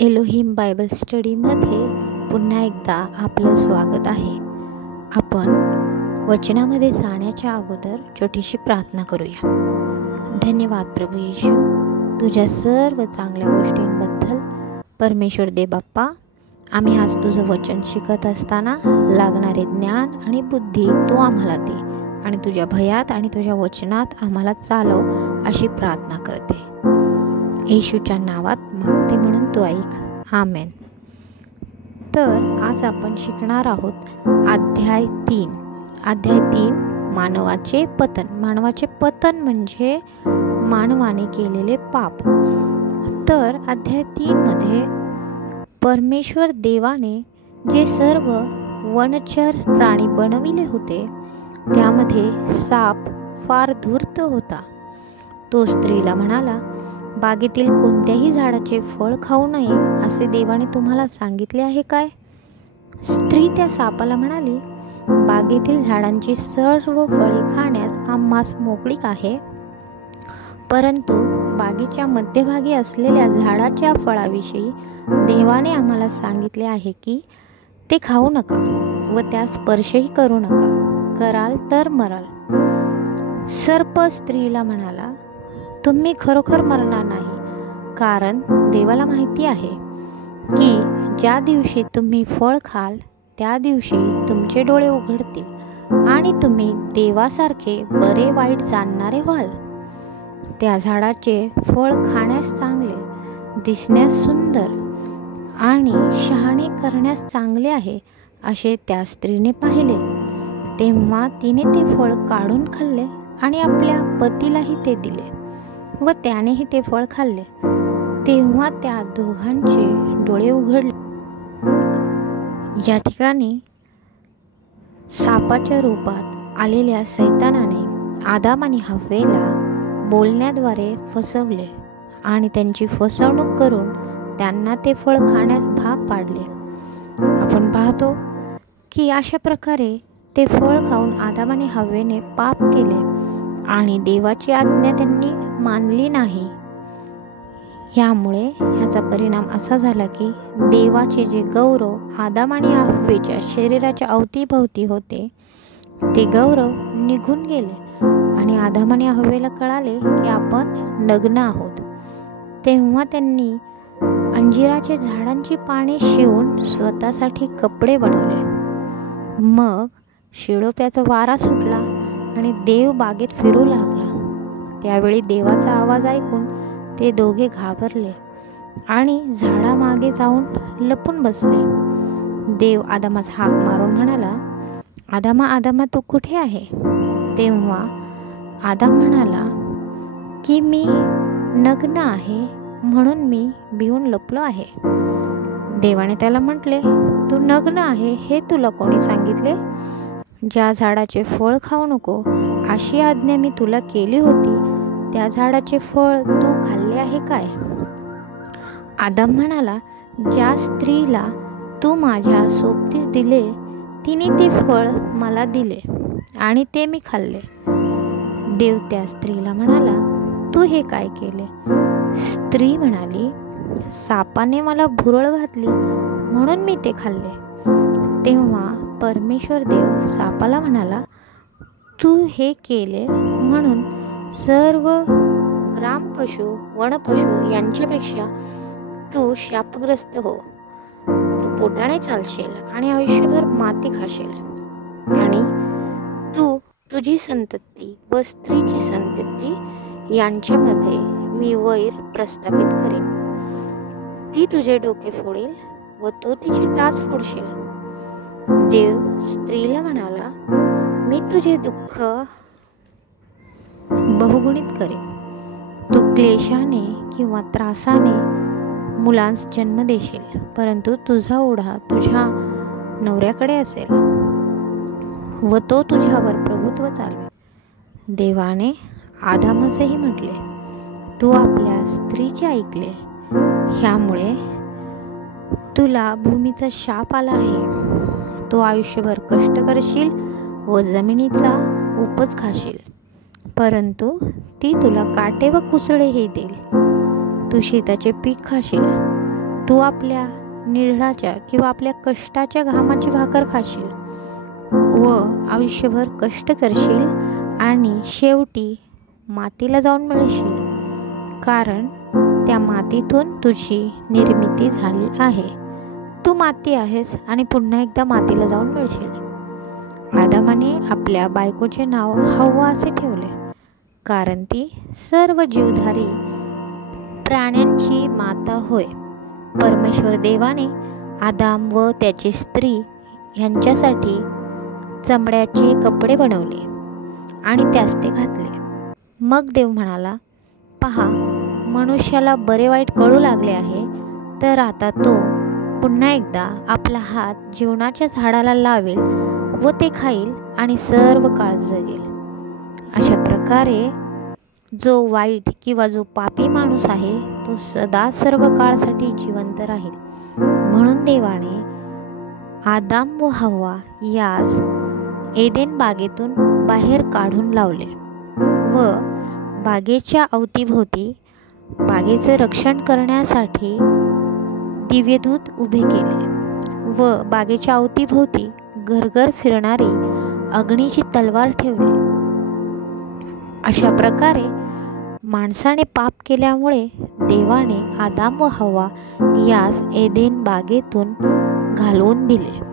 Elohim Bible स्टडीमध्ये पुन्हा एकदा आपलं स्वागत आहे. आपण वचनामध्ये जाण्याच्या अगोदर छोटीशी प्रार्थना करूया. धन्यवाद प्रभू येशू, तुझ्या सर्व चांगल्या गोष्टींबद्दल. परमेश्वर दे बाप्पा, आम्ही आज तुझं वचन शिकत असताना लागणारे ज्ञान आणि बुद्धी तू आम्हाला दे आणि तुझ्या भयात आणि तुझ्या वचनात आम्हाला चालव अशी प्रार्थना करते. येशूच्या नावात मागते म्हणून तू ऐक. आमेन. तर आज आपण शिकणार आहोत अध्याय 3 मानवाचे पतन म्हणजे मानवाने केलेले पाप. तर अध्याय 3 मध्ये परमेश्वर देवाने जे सर्व वनचर प्राणी बनविले होते त्यामध्ये साप फार धूर्त होता. तो स्त्रीला म्हणाला, बागेतील कोणत्याही झाडाचे फळ खाऊ नये असे देवाने तुम्हाला सांगितले आहे काय? स्त्री त्या सापाला म्हणाली, बागेतील झाडांची सर्व फळे खाण्यास आम्हास मोकळीक आहे, परंतु बागेच्या मध्यभागी असलेल्या झाडाच्या फळाविषयी देवाने आम्हाला सांगितले आहे की ते खाऊ नका व त्यास स्पर्शही करू नका, कराल तर मराल. सर्प स्त्रीला म्हणाला, तुम्ही खरोखर मरणार नाही, कारण देवाला माहिती आहे की ज्या दिवशी तुम्ही फळ खाल त्या दिवशी तुमचे डोळे उघडतील आणि तुम्ही देवासारखे बरे वाईट जाणणारे व्हाल. त्या झाडाचे फळ खाण्यास चांगले, दिसण्यास सुंदर आणि शहाणे करण्यास चांगले आहे असे त्या स्त्रीने पाहिले. तेव्हा तिने ते फळ काढून खाल्ले आणि आपल्या पतीलाही ते दिले व त्यानेही ते फळ खाल्ले. तेव्हा त्या दोघांचे डोळे उघडले. या ठिकाणी सापाच्या रूपात आलेल्या सैतानाने आदाम आणि हव्वेला बोलण्याद्वारे फसवले आणि त्यांची फसवणूक करून त्यांना ते फळ खाण्यास भाग पाडले. आपण पाहतो की अशा प्रकारे ते फळ खाऊन आदाम आणि हव्वेने पाप केले आणि देवाची आज्ञा त्यांनी मानली नाही. ह्यामुळे ह्याचा परिणाम असा झाला की देवाचे जे गौरव आदाम आणि हव्वेच्या शरीराच्या अवतीभोवती होते ते गौरव निघून गेले आणि आदाम आणि हव्वेला कळाले की आपण नग्न आहोत. तेव्हा त्यांनी अंजिराच्या झाडांची पाने शिवून स्वतःसाठी कपडे बनवले. मग शिडोप्याचा वारा सुटला आणि देव बागेत फिरू लागला. त्यावेळी देवाचा आवाज ऐकून ते दोघे घाबरले आणि झाडामागे जाऊन लपून बसले. देव आदामास हाक मारून म्हणाला, आदामा आदामा तू कुठे आहे? तेव्हा आदाम म्हणाला की मी नग्न आहे म्हणून मी भिवून लपलो आहे. देवाने त्याला म्हटले, तू नग्न आहे हे तुला कोणी सांगितले? ज्या झाडाचे फळ खाऊ नको अशी आज्ञा मी तुला केली होती त्या झाडाचे फळ तू खाल्ले आहे काय? आदाम म्हणाला, ज्या स्त्रीला तू माझ्या सोबतीस दिले तिने ते फळ मला दिले आणि ते मी खाल्ले. देव त्या स्त्रीला म्हणाला, तू हे काय केले? स्त्री म्हणाली, सापाने मला भुरळ घातली म्हणून मी ते खाल्ले. तेव्हा परमेश्वर देव सापाला म्हणाला, तू हे केले म्हणून सर्व ग्रामपशु वनपशु यांच्यापेक्षा तू शापग्रस्त हो. तू पोटाने चालशील आणि आयुष्यभर माती खाशील आणि तू तुझी संतती व स्त्रीची संतती यांच्यामध्ये मी वैर प्रस्थापित करेन. ती तुझे डोके फोडेल व तो तिची टाच फोडशील. देव स्त्रीला म्हणाला, मी तुझे दुःख बहुगुणित करेन. तू क्लेशाने किंवा त्रासाने मुलांस जन्म देशील, परंतु तुझा ओढा तुझ्या नवऱ्याकडे असेल व तो तुझ्यावर प्रभुत्व चालवेल. देवाने आदामासही म्हटले, तू आपल्या स्त्रीचे ऐकले, ह्यामुळे तुला भूमीचा शाप आला आहे. तू आयुष्यभर कष्ट करशील व जमिनीचा उपज खाशील, परंतु ती तुला काटे व कुसळे हे देईल. तू शेताचे पीक खाशील, तू आपल्या निर्धाच्या किंवा आपल्या कष्टाच्या घामाची भाकर खाशील व आयुष्यभर कष्ट करशील आणि शेवटी मातीला जाऊन मिळशील, कारण त्या मातीतून तुझी निर्मिती झाली आहे. तू माती आहेस आणि पुन्हा एकदा मातीला जाऊन मिळशील. आदामाने आपल्या बायकोचे नाव हव्वा असे ठेवले, कारण ती सर्व जीवधारी प्राण्यांची माता होय. परमेश्वर देवाने आदाम व त्याची स्त्री यांच्यासाठी चमड्याचे कपडे बनवले आणि त्यास ते घातले. मग देव म्हणाला, पहा, मनुष्याला बरे वाईट कळू लागले आहे, तर आता तो पुन्हा एकदा आपला हात जीवनाच्या झाडाला लावेल व ते खाईल आणि सर्व काळ जगेल. अशा प्रकारे जो वाईट किंवा जो पापी माणूस आहे तो सदा सर्व काळासाठी जिवंत राहील. म्हणून देवाने आदाम व हव्वा यास एदेन बागेतून बाहेर काढून लावले व बागेच्या अवतीभोवती बागेचे रक्षण करण्यासाठी दिव्यदूत उभे केले व बागेच्या अवतीभोवती घरघर फिरणारी अग्नीची तलवार ठेवली. अशा प्रकारे माणसाने पाप केल्यामुळे देवाने आदाम व हव्वा यास एदेन बागेतून घालवून दिले.